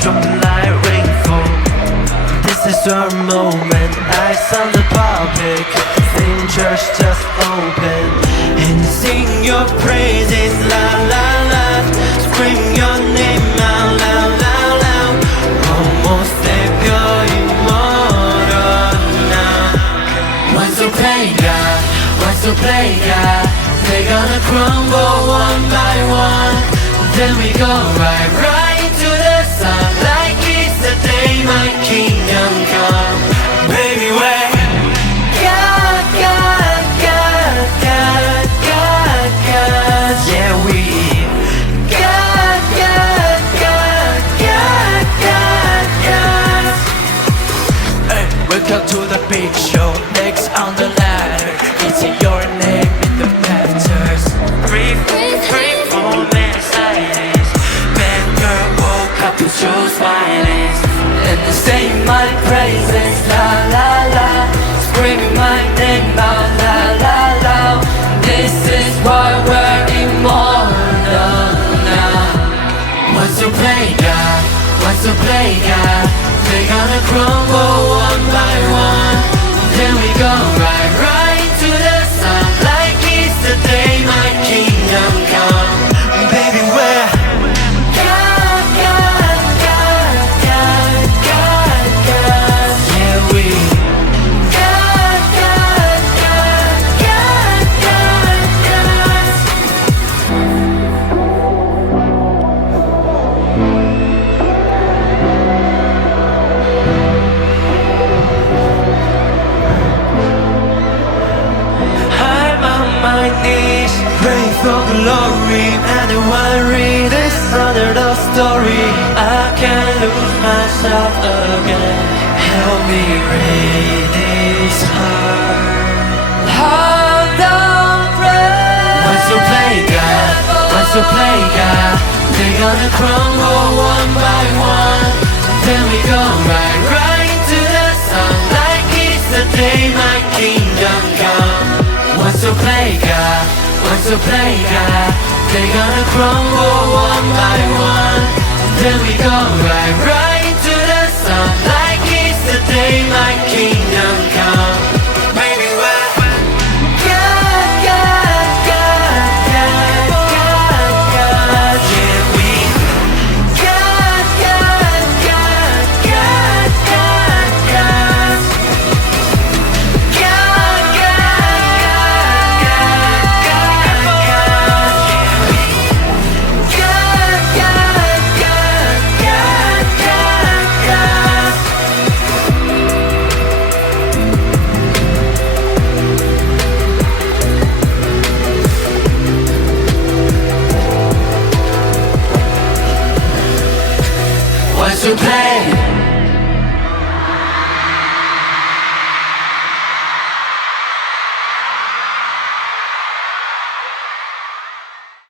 Dropping like rainfall. This is our moment. Eyes on the public. Think church just open and sing your praises. La la la. Scream your name out loud, loud, loud. Almost 내뼈 immortal now. Once you play God, once you play God, they're gonna crumble one by one. Then we go right to the sun, like it's the day my kingdom come. Baby, we're God, God, God, God, God, God. Yeah, we God, God, God, God, God, God. Hey, welcome to the big show. Next on the ladder, it's your name in the letters. Breathe for me, silence. Bad girl woke up and chose violence, and they sing my praises. La la la, screaming my name out. La la la, this is why we're immortal now. Once you play God, once you play God, they're gonna crumble one by one. Then we go right to the sun, like it's the day my kingdom come. Baby, we're God, God, God, God, God, God. Yeah, we God, God, God, God, God, God. I'm on my knees, praying for glory. Anyone read this under the story? I can't lose myself again. Help me read this heart. Hold on, pray. Once you play God, once you play God, they're gonna crumble one by one. Then we go right to the sun, like it's the day my kingdom come. Once you play God, once you play God, they're gonna crumble one by one. Then we go right to the sun, like it's the day my kingdom come. Baby, we're God, God, God, God, God, God. Yeah, we God, God, God, God, God, God. God, God, God, God, God, God. Yeah, we God, God, God, God, God, God. Once you play